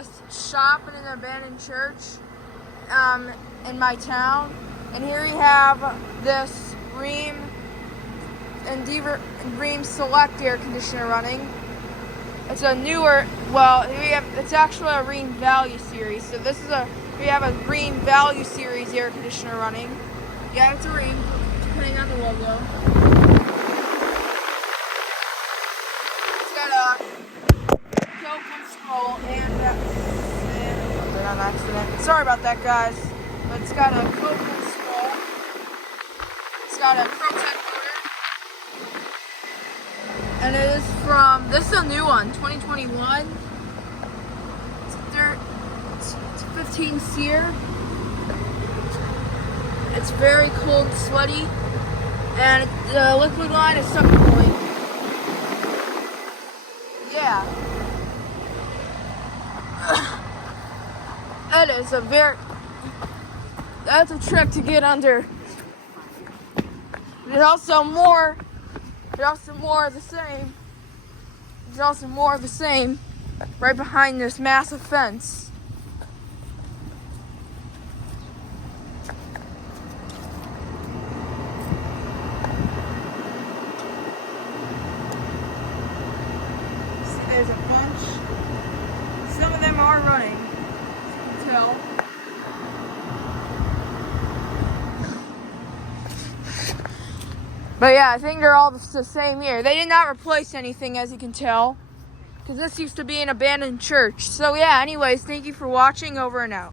this shop in an abandoned church in my town, and here we have this Rheem Rheem Select air conditioner running. It's a newer, it's actually a Rheem Value series. So we have a Rheem Value series air conditioner running. Yeah, it's a Rheem, depending on the logo. It's got a Coke and scroll and on accident. Sorry about that, guys. But it's got a Coke and scroll. It's got a ProTech motor. And this is a new one, 2021. It's 15 SEER. It's very cold and sweaty. And the liquid line is sucker point. Yeah. That's a trick to get under. There's also more of the same. There's also more of the same right behind this massive fence. See, there's a bunch. Some of them are running, as you can tell. But yeah, I think they're all the same here. They did not replace anything, as you can tell, because this used to be an abandoned church. So yeah, anyways, thank you for watching. Over and out.